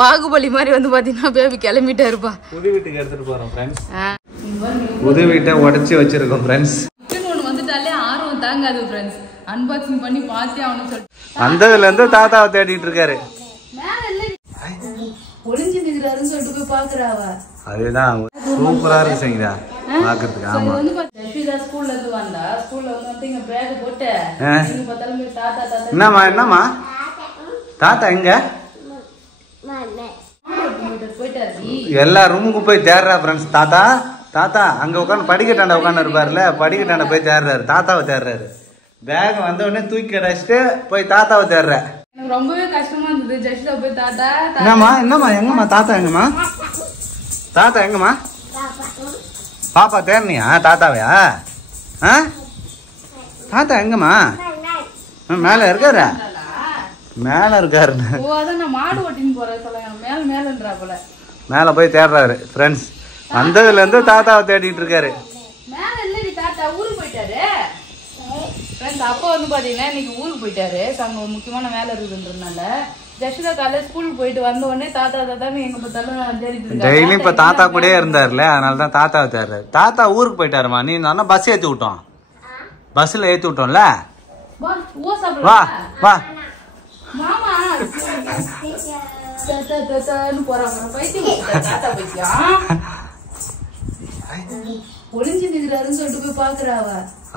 பாகுபலி மாதிரி வந்து பாத்தீங்கன்னா பேபி கிளம்பிட்டே இருப்பா. புது வீட்டுக்கு எடுத்துட்டு போறோம் ஃப்ரெண்ட்ஸ். புது வீட்டை உடைச்சி வச்சிருக்கோம் ஃப்ரெண்ட்ஸ். ஒன்று வந்துட்டாலே ஆர்வம் தாங்காது ஃப்ரெண்ட்ஸ். அன்பாக்சிங் பண்ணி பார்த்தே அவனு சொல்லிட்டு அந்ததுல இருந்து தாத்தாவை தேடிட்டு இருக்காரு. ஒளிஞ்சு நிக்கிறாருன்னு சொல்லிட்டு போய் பாக்குறாவ. அதுதான் சூப்பரா இருக்கு சங்கீதா பாக்குறதுக்கு. ஆமா ஸ்கூல்ல இருந்து வந்தா ஸ்கூல்ல வந்து இங்க பேக் போட்டு தாத்தா தாத்தா என்னம்மா தாத்தா எங்க எல்லா ரூமுக்கு போய் தேடுறா ஃப்ரெண்ட்ஸ். தாத்தா தாத்தா அங்க உட்காந்து படிக்கட்டாண்ட உட்காந்து இருப்பாருல, படிக்கட்டாண்ட போய் தேடுறாரு, தாத்தாவை தேடுறாரு. பேக் வந்த உடனே தூக்கி அடைச்சிட்டு போய் தாத்தாவை தேடுற. எனக்கு ரொம்பவே கஷ்டமா இருந்தது. ஜஸ்ட்ல போய் தாத்தா என்னம்மா எங்கம்மா தாத்தா எங்கம்மா தாத்தா எங்கம்மா பாப்பா தேர்னியா தாத்தாவையா? தாத்தா எங்கம்மா மேல இருக்காரு மேல இருக்காரு. மேல போய் தேடுறாரு ஃப்ரெண்ட்ஸ். வந்ததுல இருந்து தாத்தாவை தேடிட்டு இருக்காரு. அப்பா வந்து பாத்தீங்கன்னா இன்னைக்கு ஊருக்கு போயிட்டாரு. அங்க ஒரு முக்கியமான வேலை இருக்குன்றதுனால ஜஸ்டா காலையில ஸ்கூலுக்கு போயிட்டு வந்த உடனே தாத்தா தாத்தான்னு எங்க பார்த்தாலும் தேடிட்டு டெய்லி இப்ப தாத்தா கூட இருந்தாருல, அதனாலதான் தாத்தாவை தேடுறாரு. தாத்தா ஊருக்கு போயிட்டாருமா. நீ தானே பஸ் ஏத்தி விட்டோம், பஸ்ல ஏத்தி விட்டோம்ல. வா வா மாமா ஒளிஞ்சு நிக்கிறாருன்னு சொல்லிட்டு போய் பாக்குறாவ.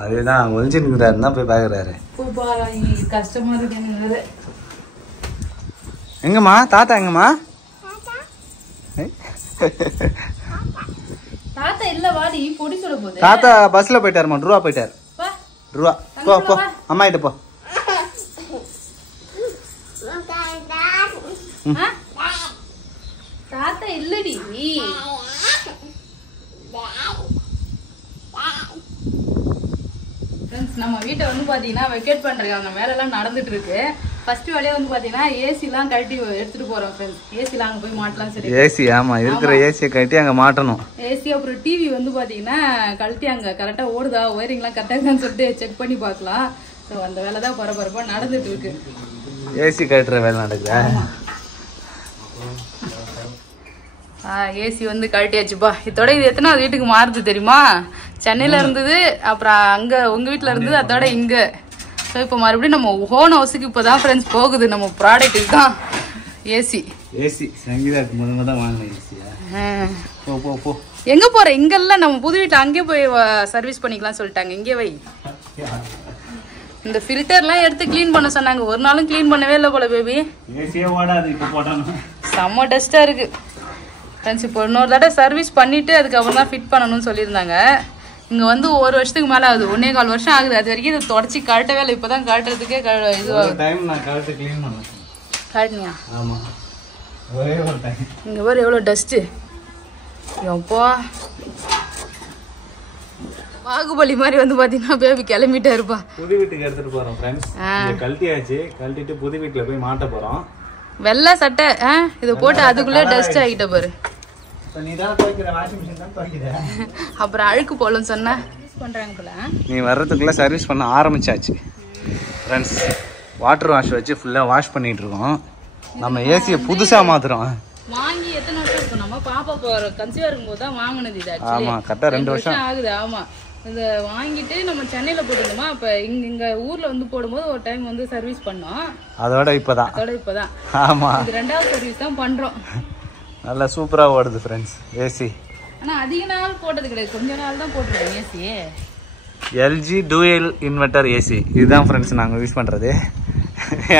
அதுதான் ஒளிஞ்சு நிக்கிறாருன்னு தான் போய் பாக்குறாரு. கஷ்டமா இருக்கு. எங்கம்மா தாத்தா எங்கம்மா? தாத்தா இல்ல வாடி பொடி சொல்ல போகுது. தாத்தா பஸ்ல போயிட்டாருமா, ரூபா போயிட்டாரு. ரூபா போ போ அம்மா கிட்ட போ. தாத்தா இல்லடி. நம்ம வீட்டை வந்து பாத்தீங்கன்னா வெக்கேட் பண்றாங்க, வேலை எல்லாம் நடந்துட்டு இருக்கு. ஃபர்ஸ்ட் வேலையா வந்து பாத்தீங்கன்னா ஏசி எல்லாம் கழட்டி எடுத்துட்டு போறோம் ஃப்ரெண்ட்ஸ். ஏசி எல்லாம் அங்க போய் மாட்டலாம். சரி ஏசி ஆமா இருக்கிற ஏசியை கழட்டி அங்க மாட்டணும். ஏசி அப்புறம் டிவி வந்து பாத்தீங்கன்னா கழட்டி அங்க கரெக்டா ஓடுதா ஒயரிங் எல்லாம் கரெக்டா இருக்கான்னு சொல்லிட்டு செக் பண்ணி பாக்கலாம். அந்த வேலை தான் பரபரப்பா நடந்துட்டு இருக்கு. ஏசி கழட்டுற வேலை நடக்குதா? ஏசி வந்து கழட்டியாச்சுப்பா. இதோட இது எத்தனாவது வீட்டுக்கு மாறுது தெரியுமா? சென்னையில இருந்தது, அப்புறம் அங்க உங்க வீட்டுல இருந்தது, அதோட இங்க. ஸோ இப்போ மறுபடியும் நம்ம ஹோன் ஹவுஸுக்கு இப்போதான் ஃப்ரெண்ட்ஸ் போகுது நம்ம ப்ராடக்ட். இதுதான் ஏசி. ஏசி சங்கீதாக்கு முதல்ல தான் வாங்கின ஏசியா? போ போ போ. எங்க போற? இங்கெல்லாம் நம்ம புது வீட்டில் அங்கேயே போய் சர்வீஸ் பண்ணிக்கலாம் சொல்லிட்டாங்க. இங்கே வை. இந்த ஃபில்டர்லாம் எடுத்து க்ளீன் பண்ண சொன்னாங்க. ஒரு நாளும் க்ளீன் பண்ணவே இல்லை போல பேபி. ஏசியே ஓடாது இப்போ போட்டாலும். செம்ம டஸ்டா இருக்கு ஃப்ரெண்ட்ஸ். இப்போ இன்னொரு தடவை சர்வீஸ் பண்ணிட்டு அதுக்கப்புறம் தான் ஃபிட் பண்ணணும்னு சொல்லியிருந்தாங்க. இங்க வந்து ஒரு வருஷத்துக்கு மேல ஆகுது, 1.25 வருஷம் ஆகுது. அது வரைக்கும் இதை தொடச்சி கழட்டவே இல்லை. இப்பதான் கழட்டுறதுக்கே கழட்டினியா? இங்க பாரு எவ்வளவு டஸ்ட். எப்போ பாகுபலி மாதிரி வந்து பாத்தீங்கன்னா பேபி கிளம்பிட்டே இருப்பா. புது வீட்டுக்கு எடுத்துட்டு போறோம் ஃப்ரெண்ட்ஸ். கழட்டியாச்சு, கழட்டிட்டு புது வீட்டுல போய் மாட்ட போறோம். வெள்ளை சட்டை இதை போட்டு அதுக்குள்ளே டஸ்ட் ஆகிட்ட பாரு. அப்புறம் அழுக்கு போலன்னு சொன்னா பண்றாங்க போல. நீ வர்றதுக்குள்ள சர்வீஸ் பண்ண ஆரம்பிச்சாச்சு ஃப்ரெண்ட்ஸ். வாட்டர் வாஷ் வச்சு ஃபுல்லா வாஷ் பண்ணிட்டு இருக்கோம். நம்ம ஏசியை புதுசா மாத்துறோம். வாங்கி எத்தனை வருஷம் இருக்கும்? நம்ம பாப்பா கன்சீவா இருக்கும்போது தான் வாங்கினது இது. ஆமா கரெக்டா 2 வருஷம் ஆகுது. ஆமா இதை வாங்கிட்டு நம்ம சென்னையில போட்டுருந்தோமா, அப்ப இங்க ஊர்ல வந்து போடும்போது ஒரு டைம் வந்து சர்வீஸ் பண்ணோம். அதோட இப்பதான் ஆமா இது 2வது சர்வீஸ் தான் பண்றோம். நல்லா சூப்பரா ஓடுது ஃப்ரெண்ட்ஸ் ஏசி. ஆனா அதிக நாள் போட்டது கிடையாது, கொஞ்ச நாள் தான் போட்டுருக்கோம் AC. LG dual inverter AC இதுதான் ஃப்ரெண்ட்ஸ் நாங்க யூஸ் பண்றது.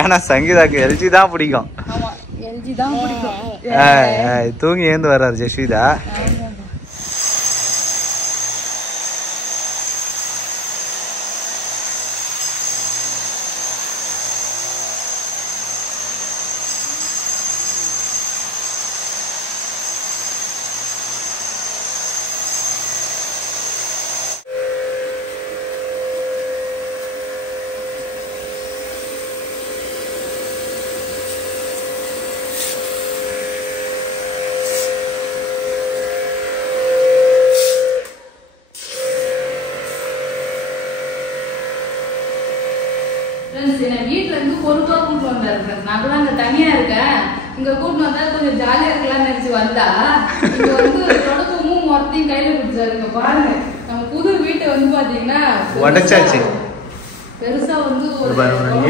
ஏன்னா சங்கீதாக்கு எல்ஜி தான் பிடிக்கும். ஆமா எல்ஜி தான் பிடிக்கும். தூங்கி ஏந்து வர்றாரு ஜஸ்விதா. வீட்டுல இருந்து பொறுப்பா கூட்டு வந்தாரு. நான் கூட அங்க தனியா இருக்கேன். இங்க கூட்டு வந்தா கொஞ்சம் ஜாலியா இருக்கலாம்னு நினைச்சு வந்தா இங்க வந்து தொடக்கமும் மொத்தையும் கையில பிடிச்சாருங்க பாருங்க. நம்ம புது வீட்டை வந்து பாத்தீங்கன்னா உடைச்சாச்சு. பெருசா வந்து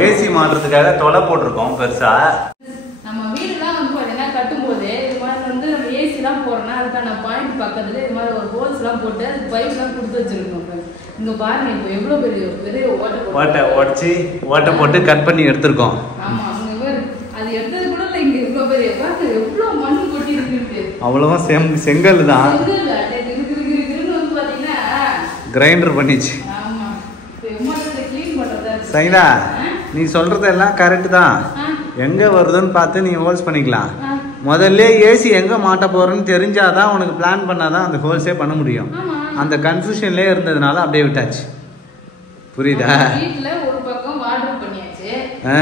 ஏசி மாட்டுறதுக்காக தொலை போட்டிருக்கோம் பெருசா. நம்ம வீடுலாம் வந்து பாத்தீங்கன்னா கட்டும் போது இது மாதிரி வந்து நம்ம ஏசி எல்லாம் போறோம்னா அதுக்கான பாயிண்ட் பக்கத்துல இது மாதிரி ஒரு ஹோல்ஸ் எல்லாம் போட்டு அது பைப் எல்லாம் கொடுத்து வச்சிருக்கோம். இங்க பாருங்க இப்போ எவ்வளவு பெரிய ஓட்டை போட்டு கட் பண்ணி எடுத்திருக்கோம். ஆமா அங்க அது எடுத்தது கூட இல்ல. இங்க இவ்வளவு பெரிய பாருங்க எவ்வளவு மண்ணு கொட்டி இருக்கு. அவ்வளவா செங்கல் தான் வந்து பாத்தீங்கன்னா கிரைண்டர் பண்ணிச்சு. ஆமா கிளீன் பண்றதா. சைதா நீ சொல்றது எல்லாம் கரெக்ட் தான். எங்க வருதுன்னு பார்த்து நீ ஹோல்ஸ் பண்ணிக்கலாம். முதல்ல ஏசி எங்க மாட்ட போறேன்னு தெரிஞ்சாதான் உனக்கு பிளான் பண்ணாதான் அந்த ஹோல்ஸே பண்ண முடியும். அந்த கன்ஃபியூஷன்லயே இருந்ததுனால அப்படியே விட்டாச்சு. புரியுதா? வீட்ல ஒரு பக்கம் வாட்டர் பண்ணியாச்சு.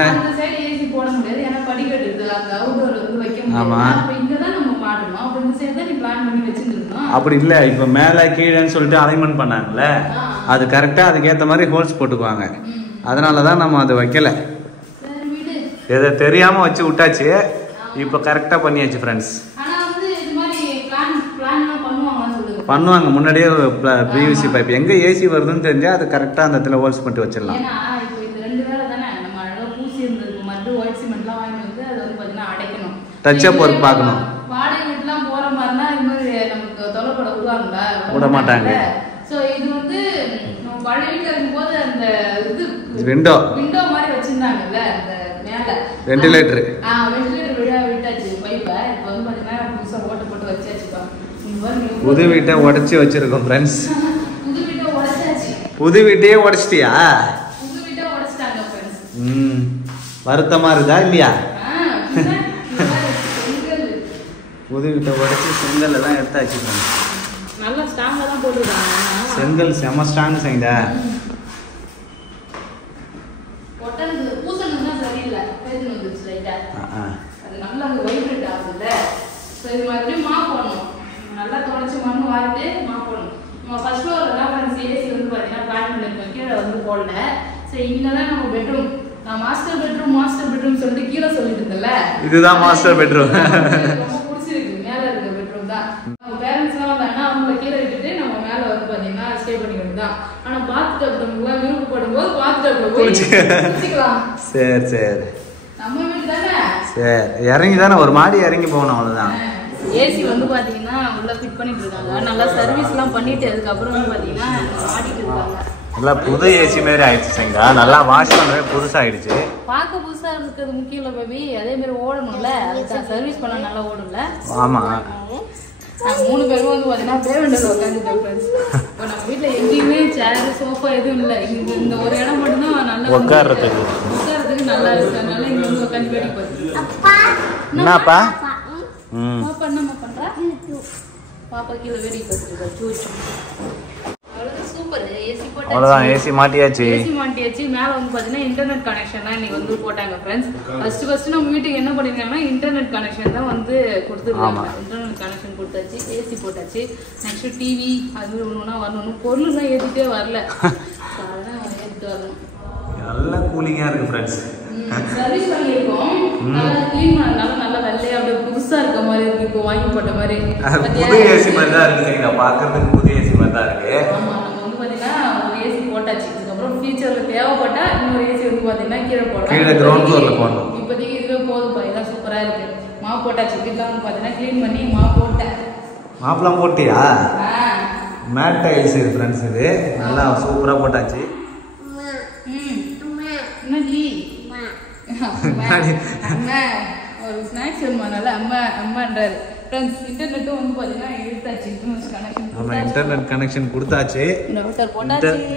அந்த சைடு ஏசி போட முடியாது. ஏன்னா படிக்கட்டு இருக்கு. அந்த அவுட்டோர் வந்து வைக்க முடியாது. அப்ப இங்க தான் நம்ம மாட்டணும். அப்ப இந்த சைடு தான் நீ பிளான் பண்ணி வச்சிருக்கணும். அப்படி இல்ல. இப்ப மேல கீழேன்னு சொல்லிட்டு அலைன்மென்ட் பண்ணாங்கல்ல. அது கரெக்டா அதுக்கு ஏத்த மாதிரி ஹோல்ஸ் போட்டுக்குவாங்க. அதனால தான் நம்ம அதை வைக்கல. சரி விடு. இத தெரியாம வச்சு விட்டாச்சு. இப்ப கரெக்டா பண்ணியாச்சு फ्रेंड्स. ஆனா வந்து இது மாதிரி பிளான்லாம் பண்ணுவாங்கன்னு சொல்லுங்க. பண்ணுவாங்க. முன்னாடியே பிவிசி பைப் எங்க ஏசி வருதுன்னு தெரிஞ்சா அது கரெக்டா அந்த இடத்துல ஹோல்ஸ் பண்ணிட்டு வச்சிடலாம். ஏன்னா இப்போ இது ரெண்டு வேளை தானே நம்ம அழகா பூசி இருந்திருக்கு. மறுபடியும் ஒயிட் சிமெண்ட்லாம் வாங்கி வந்து அதை வந்து பாத்தீங்கன்னா அடைக்கணும். டச் அப் ஒர்க் பார்க்கணும். வாடகை வீட்டுலாம் போற மாதிரினா இது மாதிரி நமக்கு தொலைப்பட விடுவாங்களா? விட மாட்டாங்க. சோ இது வந்து நம்ம பழைய வீட்டுல இருக்கும்போது அந்த இது விண்டோ மாதிரி வச்சிருந்தாங்கல்ல அந்த மேல வென்டிலேட்டர். வென்டிலேட்டர் விட விட்டாச்சு பைப்ப. இப்போ வந்து பாத்தீங்கன்னா புதுசா ஓட்ட போட்டு வச்சாச்சுப்பா. புது வீட்டை உடைச்சு வச்சிருக்கோம் फ्रेंड्स. புது வீட்டை உடைச்சாச்சு. புது வீட்டையே உடைச்சிட்டியா? புது வீட்டை உடைச்சிட்டாங்க फ्रेंड्स. வருத்தமா இருக்குதா இல்லையா? புது வீட்டை உடைச்சு செங்கல் எல்லாம் எடுத்தாச்சு. நல்லா ஸ்ட்ராங்கா தான் போட்டுருக்காங்க. செங்கல் செம ஸ்ட்ராங் சைடா. ஒட்டது பூசணும் தான் சரியில்லை. பேருந்து வந்துச்சு லைட்டா. அது நல்லா அங்க வைப்ரேட் ஆகுதுல்ல. சோ இது மறுபடியும் மாப் பண்ணணும். நல்லா தொடச்சு மண்ணு வாரிட்டு மாப் பண்ணணும். நம்ம ஃபர்ஸ்ட் ஃப்ளோர்ல தான் ஃப்ரெண்ட்ஸ் ஏசி வந்து பாத்தீங்கன்னா பிளான் பண்ணிருக்கோம். கீழே வந்து போடல. சரி இங்க தான் நம்ம பெட்ரூம். நான் மாஸ்டர் பெட்ரூம் சொல்லிட்டு கீழே சொல்லிட்டு இருந்தேன்ல. இதுதான் மாஸ்டர் பெட்ரூம். ரொம்ப பிடிச்சிருக்கு. மேல இருக்க பெட்ரூம் தான். நம்ம பேரண்ட்ஸ் எல்லாம் வந்தாங்கன்னா அவங்கள கீழே விட்டுட்டு நம்ம மேல வந்து பாத்தீங்கன்னா ஸ்டே பண்ணிக்கிறது தான். ஆனா பாத்டப் நம்மள விருப்பப்படும் போது பாத்டப்ல போய் குளிச்சுக்கலாம். சரி நம்ம வீடு தானே. சரி இறங்கி தானே ஒரு மாடி இறங்கி போகணும் அவ்வளவுதான். ஏசி வந்து பாத்தீங்கன்னா உள்ள ஃபிட் பண்ணிட்டு இருக்காங்க. நல்லா சர்வீஸ்லாம் பண்ணிட்டு அதுக்கப்புறம் வந்து பாத்தீங்கன்னா மாட்டிட்டு இருக்காங்க. நல்லா புது ஏசி மாதிரி ஆயிடுச்சு சங்கா. நல்லா வாஷ் பண்ணவே புதுசாயிடுச்சு. பார்க்க புதுசா இருக்கிறது முக்கியம் இல்ல பேபி. அதே மாதிரி ஓடணும்ல. அதுக்கு சர்வீஸ் பண்ணா நல்லா ஓடும்ல. ஆமா. நாங்க 3 பேரும் வந்து பாத்தீங்கன்னா பேவண்டல் உட்காந்துட்டோம் फ्रेंड्स. இப்போ நம்ம வீட்ல எங்கேயுமே சேர் சோஃபா எதுவும் இல்ல. இந்த ஒரு இடம் மட்டும் தான் நல்லா உட்கார்றதுக்கு நல்லா இருக்கு. அதனால இங்க வந்து உட்காந்து வேடிக்கை பார்த்துட்டு. அப்பா என்னப்பா? பாப்பா என்னம்மா பண்றா? பாப்பா கீழே வேடிக்கை பார்த்துட்டு இருக்கா. சூச்சு. அவ்வளவுதான். சூப்பர். ஏசி போட்டாச்சு. அவ்வளவுதான். ஏசி மாட்டியாச்சு. மேல வந்து பாத்தீங்கன்னா இன்டர்நெட் கனெக்ஷன் தான் இன்னைக்கு வந்து போட்டாங்க फ्रेंड्स. ஃபர்ஸ்ட் நம்ம வீட்டுக்கு என்ன பண்ணிருக்காங்கன்னா இன்டர்நெட் கனெக்ஷன் தான் வந்து கொடுத்துருக்காங்க. இன்டர்நெட் கனெக்ஷன் கொடுத்தாச்சு. ஏசி போட்டாச்சு. நெக்ஸ்ட் டிவி அது ஒண்ணுனா வரணும். பொருள் தான் ஏத்திட்டே வரல. அதான் ஏத்திட்டு வரணும். நல்ல கூலிங்கா இருக்கு फ्रेंड्स. சர்வீஸ் பண்ணிருக்கோம். நல்லா க்ளீன் பண்ணால நல்லா வெள்ளையா அப்படியே புதுசா இருக்க மாதிரி இருக்கு. இப்போ வாங்கி போட்ட மாதிரி புது ஏசி மாதிரி தான் இருக்கு. நீங்க பாக்குறதுக்கு புது ஏசி மாதிரி தான் இருக்கு. ஆமா நம்ம வந்து பாத்தீங்கன்னா ஒரு ஏசி போட்டாச்சு. அதுக்கப்புறம் ஃபியூச்சர்ல தேவைப்பட்டா இன்னொரு ஏசி வந்து பாத்தீங்கன்னா கீழே போடலாம். கீழே கிரவுண்ட் ஃப்ளோர்ல போடணும். இப்போதைக்கு இதுவே போதும். இதான் சூப்பரா இருக்கு. மாப் போட்டாச்சு. வீட்ல வந்து பாத்தீங்கன்னா க்ளீன் பண்ணி மாப் போட்டேன். மாப்லாம் போட்டியா? மேட் டைல்ஸ் இது फ्रेंड्स. இது நல்லா சூப்பரா போட்டாச்சு. என்னடி அம்மா ஒரு ஸ்நாக்ஸ் வேணுமானால அம்மான்றாரு फ्रेंड्स. இன்டர்நெட்டும் வந்து பாத்தீங்கன்னா எடுத்தாச்சு. இன்டர்நெட் கனெக்ஷன் கொடுத்தாச்சு.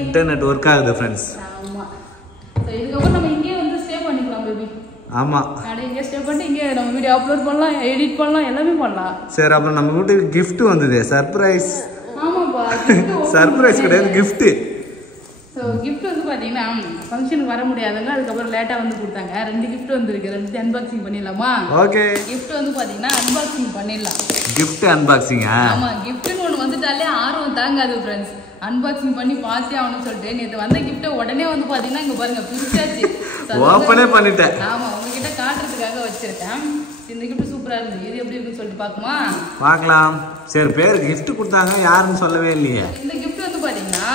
இன்டர்நெட் ஒர்க் ஆகுது फ्रेंड्स. ஆமா. சோ இதுக்கப்புறம் நம்ம இங்கே வந்து ஸ்டே பண்ணிக்கலாம் பேபி. ஆமா. இங்கே ஸ்டே பண்ணிட்டு இங்கே நம்ம வீடியோ அப்லோட் பண்ணலாம், எடிட் பண்ணலாம், எல்லாமே பண்ணலாம். சரி அப்புறம் நம்ம வீட்டுக்கு gift வந்தது. சர்ப்ரைஸ். ஆமாப்பா. சர்ப்ரைஸ் கிடையாது gift. ஸோ கிஃப்ட் வந்து பார்த்தீங்கன்னா ஃபங்க்ஷனுக்கு வர முடியாதுங்க. அதுக்கப்புறம் லேட்டாக வந்து கொடுத்தாங்க. 2 கிஃப்ட் வந்துருக்கு. 2 அன்பாக்சிங் பண்ணிடலாமா? ஓகே. கிஃப்ட் வந்து பார்த்தீங்கன்னா அன்பாக்சிங் பண்ணிடலாம். கிஃப்ட் அன்பாக்சிங்கா? ஆமாம். கிஃப்ட்னு ஒன்று வந்துட்டாலே ஆர்வம் தாங்காது ஃப்ரெண்ட்ஸ். அன்பாக்சிங் பண்ணி பார்த்தே ஆகணும்னு சொல்லிட்டு நேற்று வந்த கிஃப்ட்டை உடனே வந்து பார்த்தீங்கன்னா இங்கே பாருங்க பிரிச்சாச்சு. ஓப்பனே பண்ணிட்டேன். ஆமாம் உங்ககிட்ட காட்டுறதுக்காக வச்சிருக்கேன். இந்த கிஃப்ட் சூப்பரா இருக்கு. இது எப்படி இருக்குன்னு சொல்லிட்டு பாக்குமா? பார்க்கலாம். சரி, பேர் gift கொடுத்தாங்க, யாருன்னு சொல்லவே இல்லையே. இந்த gift வந்து பாத்தீங்கன்னா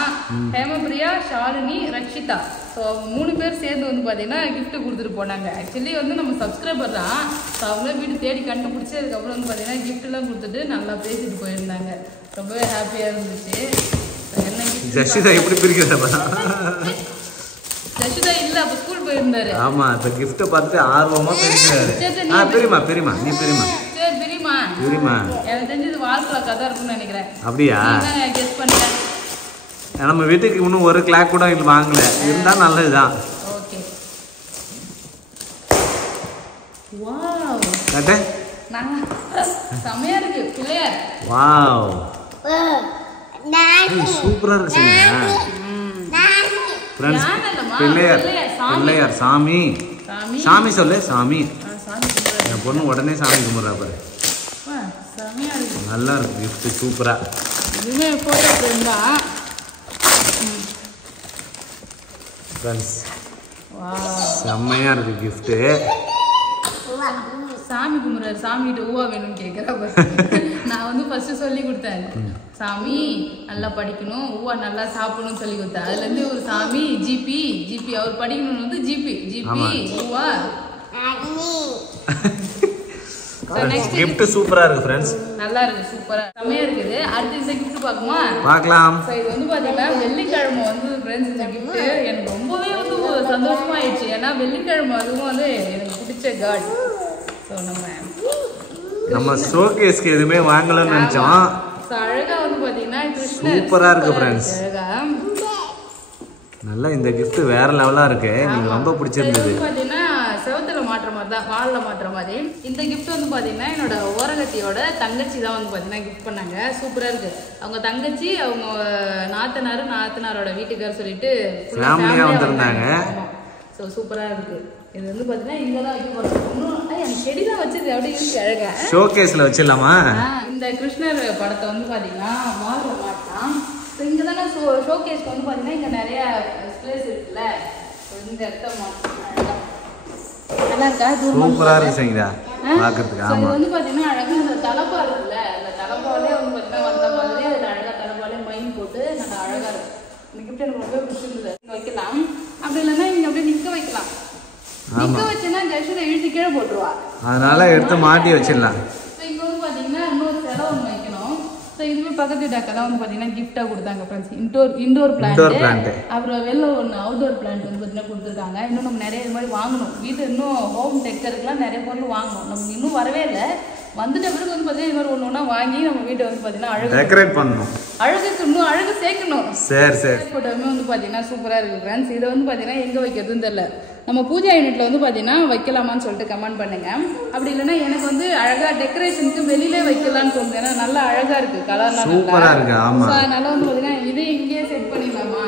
ஹேமபிரியா, ஷாலினி, ரக்ஷிதா. ஸோ அவங்க 3 பேர் சேர்ந்து வந்து பாத்தீங்கன்னா gift கொடுத்துட்டு போனாங்க. ஆக்சுவலி வந்து நம்ம சப்ஸ்கிரைபர் தான். ஸோ அவங்களே வீடு தேடி கண்டுபிடிச்சி அதுக்கப்புறம் வந்து பாத்தீங்கன்னா gift எல்லாம் கொடுத்துட்டு நல்லா பேசிட்டு போயிருந்தாங்க. ரொம்பவே ஹாப்பியா இருந்துச்சு. என்ன gift? ஜஷிதா எப்படி பிரிக்கிறதா? ஜஷிதா இல்ல, அப்ப ஸ்கூல் போயிருந்தாரு. ஆமா, இப்ப gift பார்த்துட்டு ஆர்வமா பிரிக்கிறாரு. பெரியமா நீ பெரியமா. சரி பெரியமா. எனக்கு தெரிஞ்சது வாழ்க்கை கதை இருக்கும்னு நினைக்கிறேன். அப்படியா? கெஸ் பண்ணுங்க. நம்ம வீட்டுக்கு இன்னும் ஒரு கிளாக் கூட இல்லை வாங்கல, இருந்தா நல்லதுதான். ஓகே. வாவ். கட்ட செமையா இருக்கு பிள்ளையார். வாவ். சூப்பரா இருக்கு. ஃப்ரெண்ட்ஸ், பிள்ளையார் சாமி. சாமி சொல்லு. சாமி. என் பொண்ணு உடனே சாமி கும்பிட்றா பாரு. நல்லா இருக்கு gift, சூப்பரா. இதுமே போட்டோ ஃப்ரெண்டா. ஃப்ரெண்ட்ஸ், செம்மையா இருக்கு gift. சாமி கும்பிட்றாரு. சாமிகிட்ட ஊவா வேணும்னு கேட்குறா. நான் வந்து ஃபர்ஸ்ட் சொல்லி கொடுத்தேன், சாமி நல்லா படிக்கணும், ஊவா நல்லா சாப்பிடணும்னு சொல்லி கொடுத்தேன். அதுலேருந்து ஒரு சாமி ஜிபி அவர் படிக்கணும்னு வந்து ஜிபி ஊவா. gift சூப்பரா இருக்கு ஃப்ரெண்ட்ஸ். நல்லா இருக்கு, சூப்பரா செமையா இருக்குது. அடுத்து இந்த gift பாக்குமா? பார்க்கலாம். சோ இது வந்து பாத்தீங்கன்னா வெள்ளிக்கிழமை வந்து ஃப்ரெண்ட்ஸ் இந்த gift எனக்கு ரொம்பவே வந்து சந்தோஷமா ஆயிடுச்சு. ஏன்னா வெள்ளிக்கிழமை அதுவும் வந்து எனக்கு பிடிச்ச காட். சோ நம்ம ஷோகேஸ்க்கு எதுவுமே வாங்கலன்னு நினைச்சோம். சோ அழகா வந்து பாத்தீங்கன்னா கிருஷ்ணர் சூப்பரா இருக்கு ஃப்ரெண்ட்ஸ். அழகா நல்லா இந்த gift வேற லெவலா இருக்கு. எனக்கு ரொம்ப பிடிச்சிருந்தது. பாத்தீங்கன்னா செவத்துல மாற்ற மாதிரி தான், வால்ல மாற்ற மாதிரி. இந்த gift வந்து பாத்தீங்கன்னா என்னோட ஓரகத்தியோட தங்கச்சி தான் வந்து பாத்தீங்கன்னா gift பண்ணாங்க. சூப்பரா இருக்கு. அவங்க தங்கச்சி, அவங்க நாத்தனாரோட வீட்டுக்கார சொல்லிட்டு ஃபேமிலியா வந்திருந்தாங்க. ஸோ சூப்பரா இருக்கு. இது வந்து பாத்தீங்கன்னா இங்கதான் வைக்க போறோம். எனக்கு செடி தான் வச்சிருக்கு, அப்படியே இருக்கு அழகா. ஷோகேஸ்ல வச்சிடலாமா? இந்த கிருஷ்ணர் படத்தை வந்து பாத்தீங்கன்னா வால்ல மாட்டான். ஸோ இங்க தானே ஷோகேஸ்க்கு வந்து பாத்தீங்கன்னா இங்க நிறைய ஸ்பேஸ் இருக்குல்ல. இந்த இடத்த மாட்டோம். நல்லா இருக்கா? சூப்பரா இருக்கு சங்கீதா பாக்கிறதுக்கு. ஆமா, இது வந்து பாத்தீங்கன்னா அழகா இந்த தலப்பா இருக்குல்ல, அந்த தலப்பாலே வந்து பாத்தீங்கன்னா வந்த மாதிரி அதுல அழகா தலப்பாலே மைன் போட்டு நல்லா அழகா இருக்கு. இந்த கிஃப்ட் எனக்கு ரொம்ப பிடிச்சிருந்தது. இங்க வைக்கலாம், அப்படி இல்லைன்னா இங்க அப்படியே நிக்க வைக்கலாம். நிக்க வச்சுன்னா ஜெஷனை இழுத்து கீழே போட்டுருவா. அதனால எடுத்து மாட்டி வச்சிடலாம். இங்க வந்து பாத்தீங்கன்னா இன்னொரு செலை ஒன்று வைக்கணும். இதுவே பக்கத்து வீட்டாக்க தான் வந்து பாத்தீங்கன்னா கிஃப்டா கொடுத்தாங்க ஃப்ரெண்ட்ஸ். Indoor plant. அப்புறம் வெளில ஒன்று அவுட்டோர் பிளான்ட் வந்து பாத்தீங்கன்னா கொடுத்துருக்காங்க. இன்னும் நம்ம நிறைய இது மாதிரி வாங்கணும். வீட்டு இன்னும் ஹோம் டெக்கருக்குலாம் நிறைய பொருள் வாங்கணும். நமக்கு இன்னும் வரவே இல்லை. வந்துட்ட பிறகு வந்து பாத்தீங்கன்னா இது மாதிரி ஒண்ணு வாங்கி நம்ம வீட்டை வந்து பாத்தீங்கன்னா அழகு டெக்கரேட் பண்ணணும். அழகுக்கு இன்னும் அழகு சேர்க்கணும். சரி போட்டோமே வந்து பாத்தீங்கன்னா சூப்பரா இருக்கு ஃப்ரெண்ட்ஸ். இதை வந்து பாத்தீங்கன்னா எங்க வைக்கிறதுன்னு தெரியல. நம்ம பூஜா யூனிட்ல வந்து பாத்தீங்கன்னா வைக்கலாமான்னு சொல்லிட்டு கமெண்ட் பண்ணுங்க. அப்படி இல்லைன்னா எனக்கு வந்து அழகா டெக்கரேஷனுக்கு வெளியிலே வைக்கலாம்னு தோணுது. ஏன்னா நல்லா அழகா இருக்கு, கலர்லாம் சூப்பரா இருக்கு. ஆமா, அதனால வந்து பாத்தீங்கன்னா இதே இங்கேயே செட் பண்ணிடலாமா?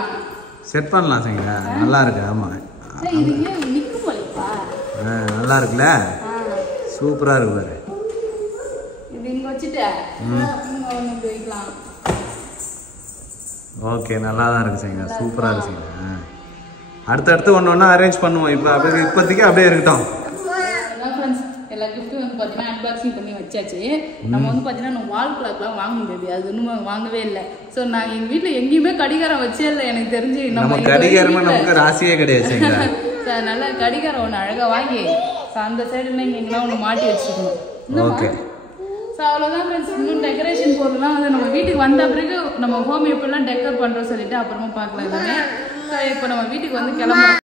செட் பண்ணலாம் சரிங்களா? நல்லா இருக்கு. ஆமா, இது நிக்கும் போலப்பா. நல்லா இருக்குல்ல, சூப்பரா இருக்கு பாரு. இது இங்க வச்சிட்டே இங்க வந்து வைக்கலாம். ஓகே, நல்லா தான் இருக்கு சரிங்களா? சூப்பரா இருக்கு சரிங்களா? அடுத்து ஒன்று அரேஞ்ச் பண்ணுவோம். இப்போதைக்கு அப்படியே இருக்கட்டும். எல்லா கிஃப்ட்டும் வந்து பார்த்தீங்கன்னா அன்பாக்சிங் பண்ணி வச்சாச்சு. நம்ம வந்து பார்த்தீங்கன்னா வால் கிளாக்லாம் வாங்க முடியாது, அது இன்னும் வாங்கவே இல்லை. ஸோ நான் எங்கள் வீட்டில் எங்கேயுமே கடிகாரம் வச்சே இல்லை எனக்கு தெரிஞ்சு. நம்ம கடிகாரமே நமக்கு ராசியே கிடையாது. அதனால கடிகாரம் ஒன்று அழகாக வாங்கி அந்த சைடுல இங்கே எங்கெல்லாம் ஒன்று மாட்டி வச்சுக்கணும். ஓகே, ஸோ அவ்வளோதான் ஃப்ரெண்ட்ஸ். இன்னும் டெக்கரேஷன் பொருள்லாம் வந்து நம்ம வீட்டுக்கு வந்த பிறகு நம்ம ஹோம் எப்படிலாம் டெக்கர் பண்ணுறோம் சொல்லிட்டு அப்புறமா பார்க்கலாம் எல்லாமே. ஸோ இப்போ நம்ம வீட்டுக்கு வந்து கிளம்புறோம்.